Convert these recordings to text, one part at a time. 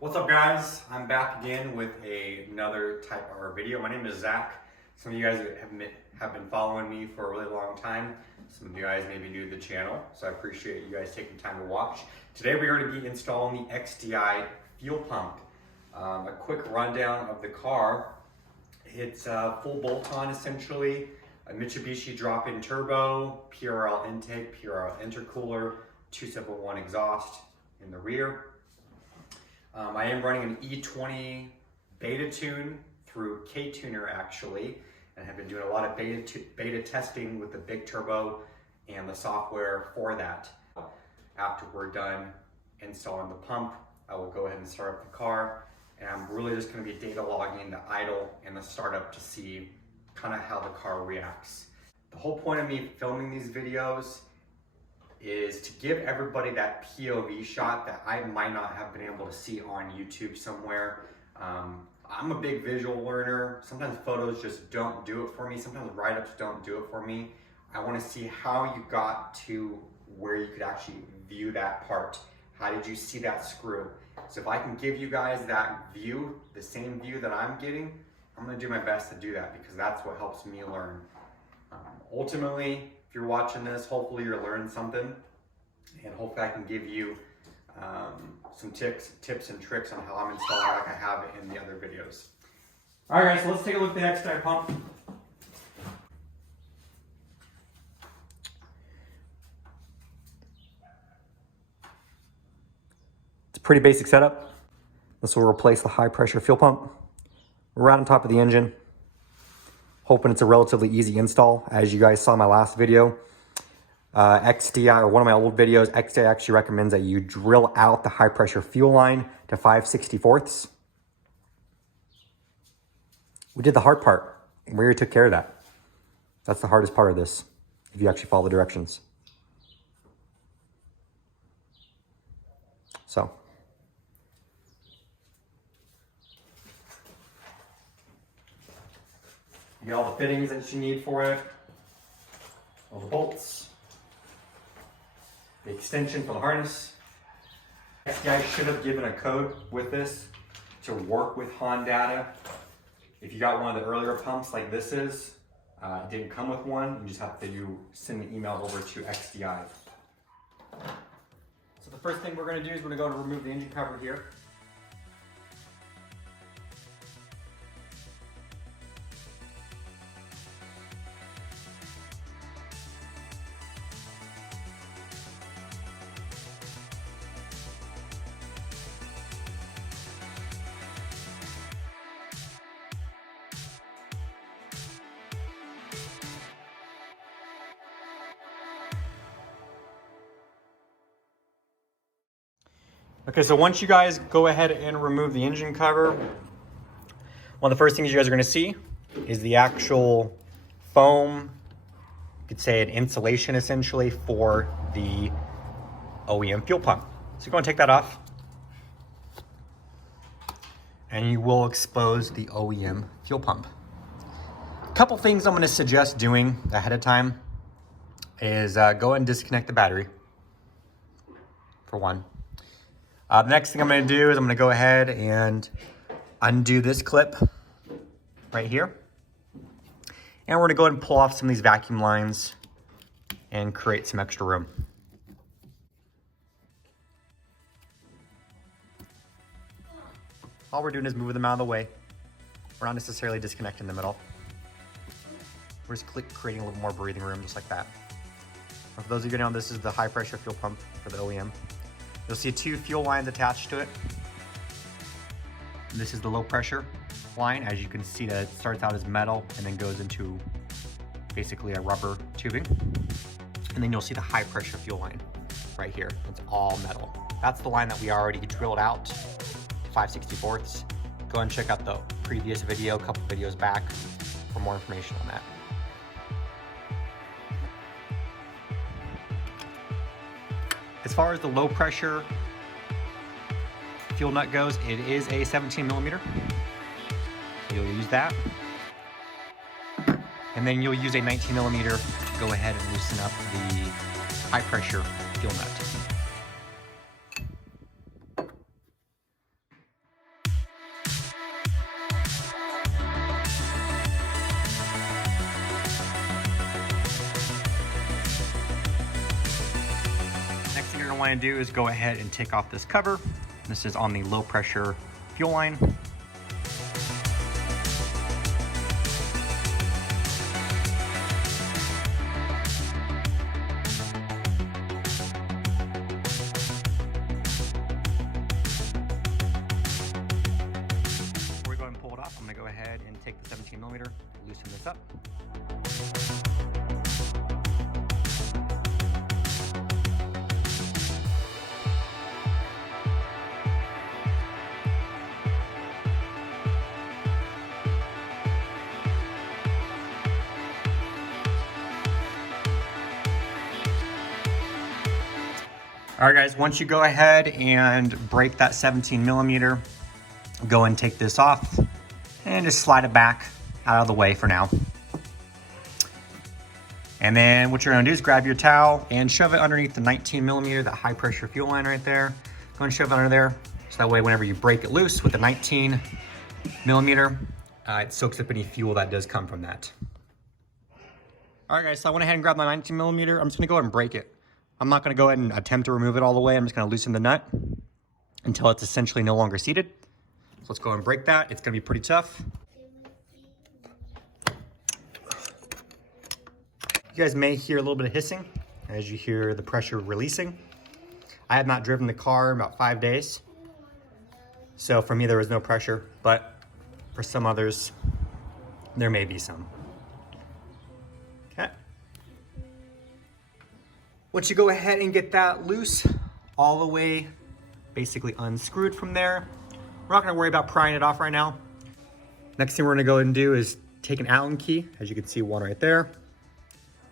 What's up, guys? I'm back again with another type R video. My name is Zach. Some of you guys have been following me for a really long time. Some of you guys may be new to the channel, so I appreciate you guys taking time to watch. Today we're going to be installing the XDI fuel pump. A quick rundown of the car. It's a full bolt-on essentially, a Mitsubishi drop-in turbo, PRL intake, PRL intercooler, 271 exhaust in the rear. I am running an E20 beta tune through K-Tuner actually, and have been doing a lot of beta testing with the big turbo and the software for that. After we're done installing the pump, I will go ahead and start up the car, and I'm really just going to be data logging the idle and the startup to see kind of how the car reacts. The whole point of me filming these videos is to give everybody that POV shot that I might not have been able to see on YouTube somewhere. I'm a big visual learner. Sometimes photos just don't do it for me. Sometimes write-ups don't do it for me. I want to see how you got to where you could actually view that part. How did you see that screw? So if I can give you guys that view, the same view that I'm getting, I'm going to do my best to do that because that's what helps me learn. Ultimately, if you're watching this, hopefully you're learning something, and hopefully I can give you some tips and tricks on how I'm installing like I have in the other videos. All right, guys, so let's take a look at the XDI pump. It's a pretty basic setup. This will replace the high pressure fuel pump right on top of the engine. Hoping it's a relatively easy install. As you guys saw in my last video, XDI, or one of my old videos, XDI actually recommends that you drill out the high pressure fuel line to 5/64. We did the hard part. We already took care of that. That's the hardest part of this, if you actually follow the directions. So. You get all the fittings that you need for it, all the bolts, the extension for the harness. XDI should have given a code with this to work with HON data. If you got one of the earlier pumps like this is, it didn't come with one, you just have to send an email over to XDI. So the first thing we're going to do is we're going to go to remove the engine cover here. Okay, so once you guys go ahead and remove the engine cover, one of the first things you guys are going to see is the actual foam, you could say an insulation essentially, for the OEM fuel pump. So you're going to take that off, and you will expose the OEM fuel pump. A couple things I'm going to suggest doing ahead of time is go ahead and disconnect the battery, for one. The next thing I'm going to do is I'm going to go ahead and undo this clip right here. And we're going to go ahead and pull off some of these vacuum lines and create some extra room. All we're doing is moving them out of the way. We're not necessarily disconnecting them at all. We're just creating a little more breathing room, just like that. For those of you who know, this is the high pressure fuel pump for the OEM. You'll see two fuel lines attached to it. This is the low pressure line. As you can see, that it starts out as metal and then goes into basically a rubber tubing. And then you'll see the high pressure fuel line right here. It's all metal. That's the line that we already drilled out to 5/64. Go and check out the previous video, a couple videos back, for more information on that. As far as the low pressure fuel nut goes, it is a 17 millimeter. You'll use that. And then you'll use a 19 millimeter to go ahead and loosen up the high pressure fuel nut. want to do is go ahead and take off this cover. This is on the low pressure fuel line. Before we go and pull it off, I'm going to go ahead and take the 17mm, loosen this up. All right, guys, once you go ahead and break that 17mm, go and take this off and just slide it back out of the way for now. And then what you're gonna do is grab your towel and shove it underneath the 19mm, that high pressure fuel line right there. Go and shove it under there. So that way, whenever you break it loose with the 19mm, it soaks up any fuel that does come from that. All right, guys, so I went ahead and grabbed my 19mm. I'm just gonna go ahead and break it. I'm not gonna go ahead and attempt to remove it all the way. I'm just gonna loosen the nut until it's essentially no longer seated. So let's go ahead and break that. It's gonna be pretty tough. You guys may hear a little bit of hissing as you hear the pressure releasing. I have not driven the car in about 5 days. So for me, there was no pressure, but for some others, there may be some. Okay. Once you go ahead and get that loose, all the way basically unscrewed from there, we're not gonna worry about prying it off right now. Next thing we're gonna go ahead and do is take an Allen key. As you can see, one right there,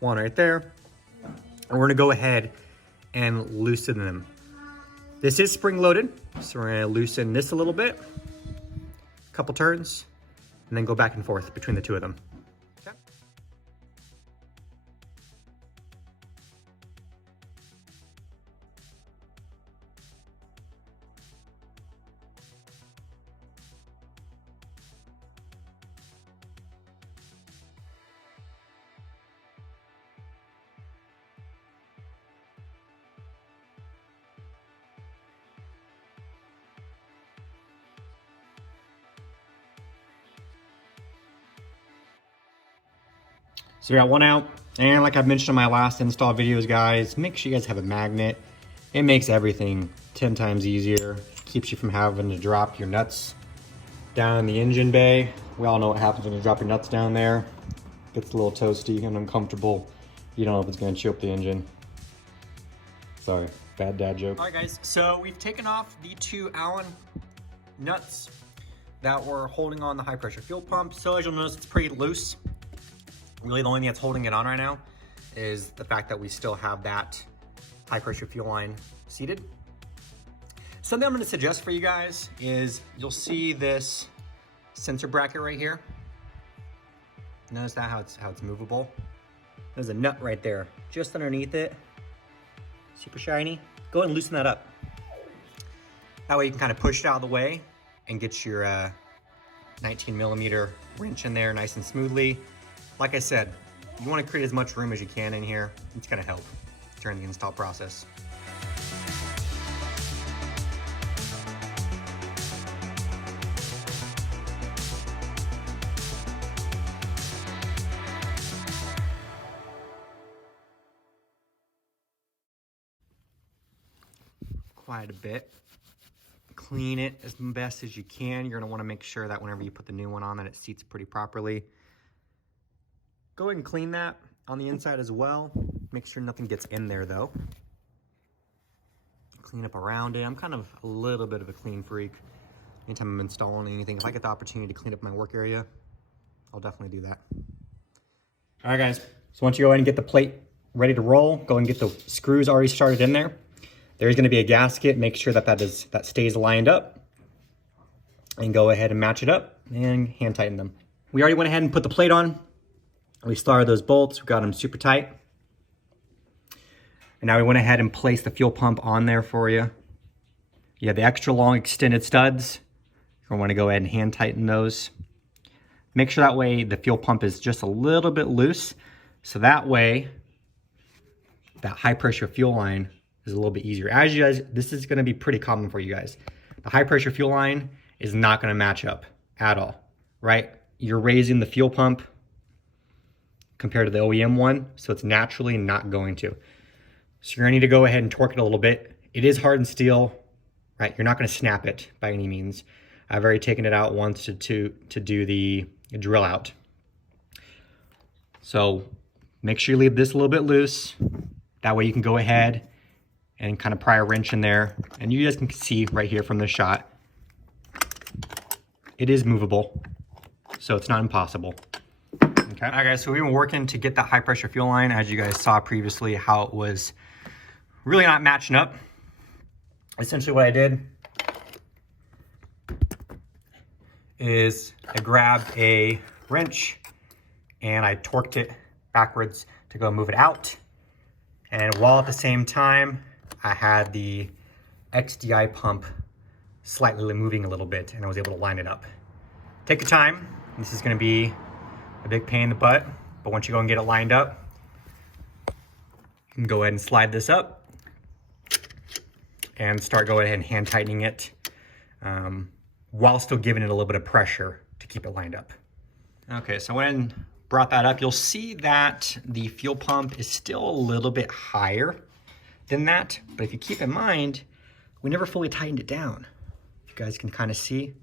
one right there. And we're gonna go ahead and loosen them. This is spring loaded, so we're gonna loosen this a little bit, a couple turns, and then go back and forth between the two of them. Okay. So we got one out, and like I've mentioned in my last install videos, guys, make sure you guys have a magnet. It makes everything 10 times easier. Keeps you from having to drop your nuts down in the engine bay. We all know what happens when you drop your nuts down there. It gets a little toasty and uncomfortable. You don't know if it's gonna chew up the engine. Sorry, bad dad joke. All right, guys, so we've taken off the two Allen nuts that were holding on the high pressure fuel pump. So as you'll notice, it's pretty loose. Really, the only thing that's holding it on right now is the fact that we still have that high pressure fuel line seated. Something I'm gonna suggest for you guys is you'll see this sensor bracket right here. Notice that how it's movable. There's a nut right there, just underneath it. Super shiny. Go ahead and loosen that up. That way you can kind of push it out of the way and get your 19mm wrench in there nice and smoothly. Like I said, you want to create as much room as you can in here. It's going to help during the install process. Quite a bit. Clean it as best as you can. You're going to want to make sure that whenever you put the new one on that it seats pretty properly. Go ahead and clean that on the inside as well. Make sure nothing gets in there though. Clean up around it. I'm kind of a little bit of a clean freak. Anytime I'm installing anything, if I get the opportunity to clean up my work area, I'll definitely do that. All right, guys. So once you go ahead and get the plate ready to roll, go and get the screws already started in there. There's going to be a gasket. Make sure that stays lined up. And go ahead and match it up and hand tighten them. We already went ahead and put the plate on. We started those bolts, we got them super tight. And now we went ahead and placed the fuel pump on there for you. You have the extra long extended studs. You're gonna wanna go ahead and hand tighten those. Make sure that way the fuel pump is just a little bit loose. So that way, that high pressure fuel line is a little bit easier. As you guys, this is gonna be pretty common for you guys. The high pressure fuel line is not gonna match up at all, right? You're raising the fuel pump compared to the OEM one, so it's naturally not going to. So you're gonna need to go ahead and torque it a little bit. It is hardened steel, right? You're not gonna snap it by any means. I've already taken it out once to do the drill out. So make sure you leave this a little bit loose. That way you can go ahead and kind of pry a wrench in there. And you guys can see right here from the shot, it is movable, so it's not impossible. Okay. All right, guys, so we've been working to get that high pressure fuel line. As you guys saw previously, how it was really not matching up. Essentially what I did is I grabbed a wrench and I torqued it backwards to go move it out. And while at the same time, I had the XDI pump slightly moving a little bit, and I was able to line it up. Take your time. This is gonna be a big pain in the butt, but once you go and get it lined up, you can go ahead and slide this up and start going ahead and hand tightening it while still giving it a little bit of pressure to keep it lined up. Okay, so when I brought that up, you'll see that the fuel pump is still a little bit higher than that, but if you keep in mind, we never fully tightened it down. You guys can kind of see.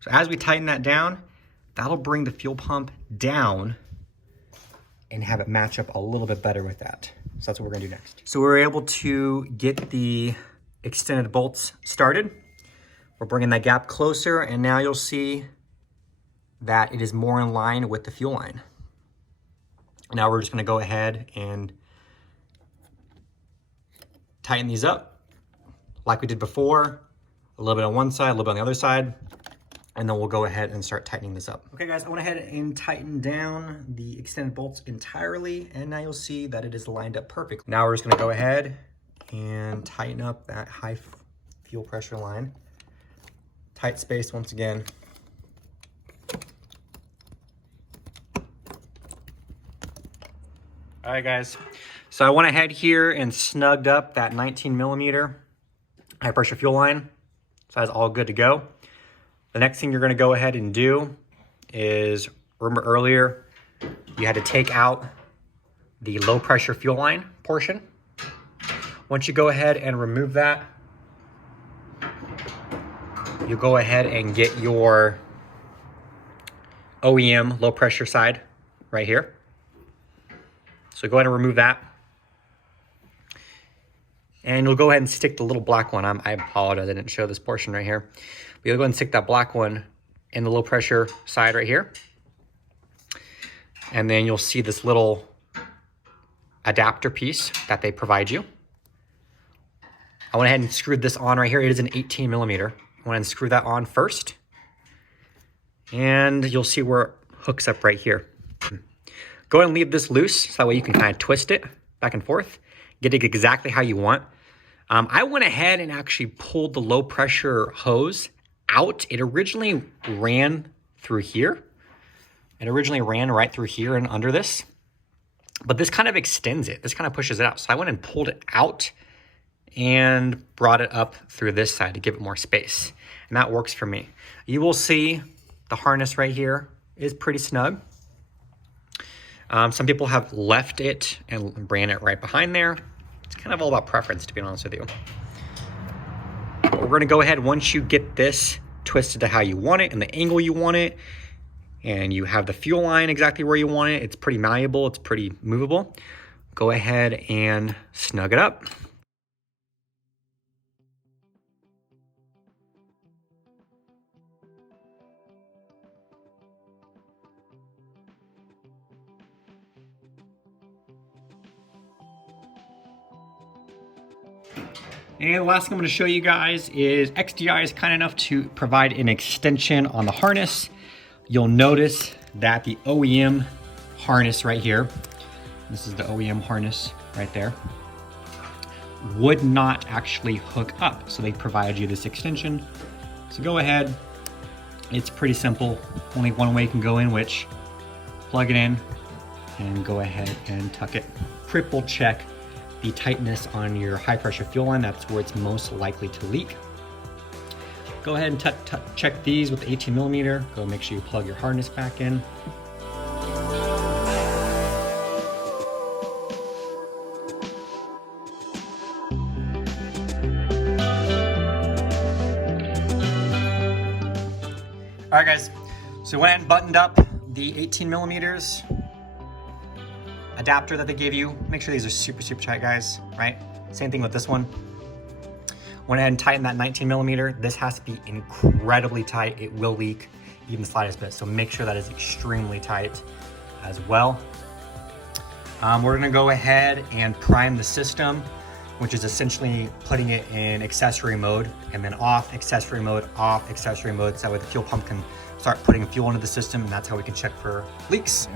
So as we tighten that down, that'll bring the fuel pump down and have it match up a little bit better with that. So that's what we're gonna do next. So we're able to get the extended bolts started. We're bringing that gap closer, and now you'll see that it is more in line with the fuel line. Now we're just gonna go ahead and tighten these up like we did before, a little bit on one side, a little bit on the other side, and then we'll go ahead and start tightening this up. Okay guys, I went ahead and tightened down the extended bolts entirely, and now you'll see that it is lined up perfectly. Now we're just gonna go ahead and tighten up that high fuel pressure line. Tight space once again. All right guys, so I went ahead here and snugged up that 19mm high pressure fuel line. So that's all good to go. The next thing you're gonna go ahead and do is, remember earlier, you had to take out the low pressure fuel line portion. Once you go ahead and remove that, you go ahead and get your OEM low pressure side right here. So go ahead and remove that. And you'll go ahead and stick the little black one. I apologize, I didn't show this portion right here. But you'll go ahead and stick that black one in the low pressure side right here. And then you'll see this little adapter piece that they provide you. I went ahead and screwed this on right here. It is an 18mm. I went ahead and screw that on first. And you'll see where it hooks up right here. Go ahead and leave this loose, so that way you can kind of twist it back and forth, get it exactly how you want. I went ahead and actually pulled the low pressure hose out. It originally ran through here. It originally ran right through here and under this, but this kind of extends it. This kind of pushes it out. So I went and pulled it out and brought it up through this side to give it more space. And that works for me. You will see the harness right here is pretty snug. Some people have left it and ran it right behind there. It's kind of all about preference, to be honest with you. But we're gonna go ahead, once you get this twisted to how you want it and the angle you want it, and you have the fuel line exactly where you want it, it's pretty malleable, it's pretty movable, go ahead and snug it up. And the last thing I'm going to show you guys is XDI is kind enough to provide an extension on the harness. You'll notice that the OEM harness right here, this is the OEM harness right there, would not actually hook up. So they provide you this extension. So go ahead, it's pretty simple. Only one way you can go in, which plug it in and go ahead and tuck it. Triple check the tightness on your high pressure fuel line. That's where it's most likely to leak. Go ahead and check these with the 18 millimeter. Go make sure you plug your harness back in. All right, guys, so went and buttoned up the 18 millimeters adapter that they gave you. Make sure these are super, super tight, guys, right? Same thing with this one. Went ahead and tightened that 19 millimeter. This has to be incredibly tight. It will leak even the slightest bit. So make sure that is extremely tight as well. We're gonna go ahead and prime the system, which is essentially putting it in accessory mode and then off accessory mode, off accessory mode. So that way the fuel pump can start putting fuel into the system, and that's how we can check for leaks.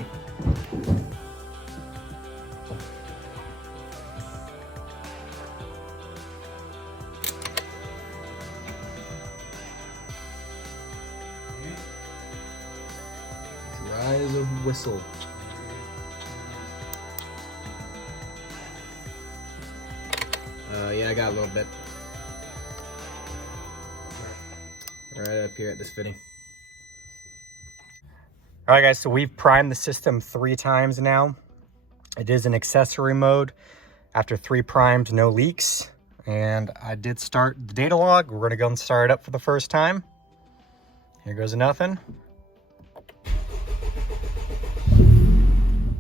Dry as a whistle. Yeah, I got a little bit. Right up here at this fitting. All right, guys, so we've primed the system 3 times now. It is in accessory mode. After 3 primes, no leaks. And I did start the data log. We're gonna go and start it up for the first time. Here goes nothing.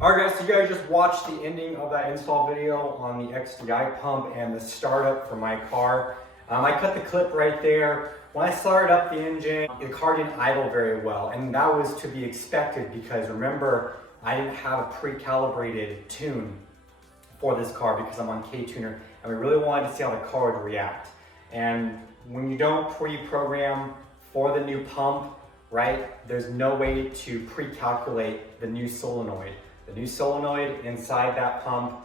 All right, guys, so you guys just watched the ending of that install video on the XDI pump and the startup for my car. I cut the clip right there. When I started up the engine, the car didn't idle very well, and that was to be expected because remember, I didn't have a pre-calibrated tune for this car because I'm on K-Tuner, and we really wanted to see how the car would react. And when you don't pre-program for the new pump, right, there's no way to pre-calculate the new solenoid. The new solenoid inside that pump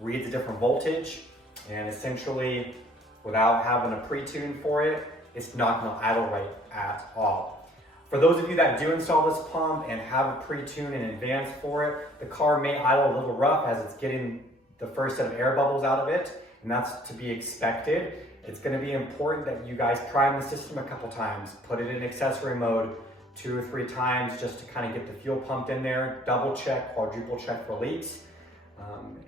reads a different voltage, and essentially, without having a pre-tune for it, it's not gonna idle right at all. For those of you that do install this pump and have a pre-tune in advance for it, the car may idle a little rough as it's getting the first set of air bubbles out of it, and that's to be expected. It's gonna be important that you guys prime the system a couple times, put it in accessory mode 2 or 3 times just to kind of get the fuel pumped in there, double check, quadruple check for leaks.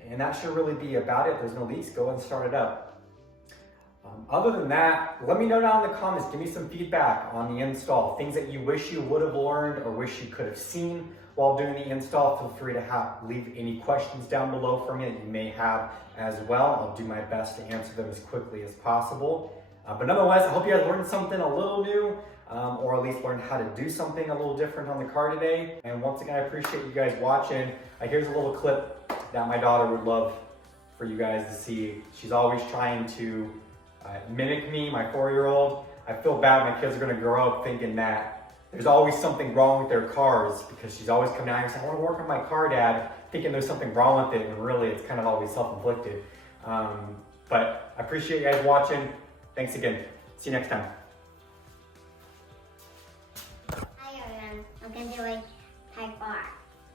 And that should really be about it. If there's no leaks, go and start it up. Other than that, let me know down in the comments, give me some feedback on the install, things that you wish you would have learned or wish you could have seen while doing the install. Feel free to leave any questions down below for me that you may have as well. I'll do my best to answer them as quickly as possible. But nonetheless, I hope you guys learned something a little new, or at least learned how to do something a little different on the car today. And once again, I appreciate you guys watching. Here's a little clip that my daughter would love for you guys to see. She's always trying to mimic me, my 4-year-old. I feel bad my kids are gonna grow up thinking that there's always something wrong with their cars because she's always coming out here saying, I wanna work on my car, Dad, thinking there's something wrong with it, and really it's kind of always self-inflicted. But I appreciate you guys watching. Thanks again. See you next time. Hi everyone, I'm going to do a Type R.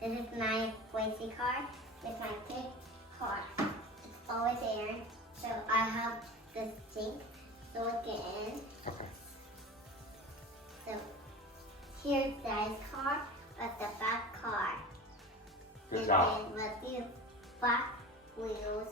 This is my racy car. It's my big car. It's always air. So I have this sink so it get in. Okay. So here's Dad's car with the back car. Good and job. then with these black wheels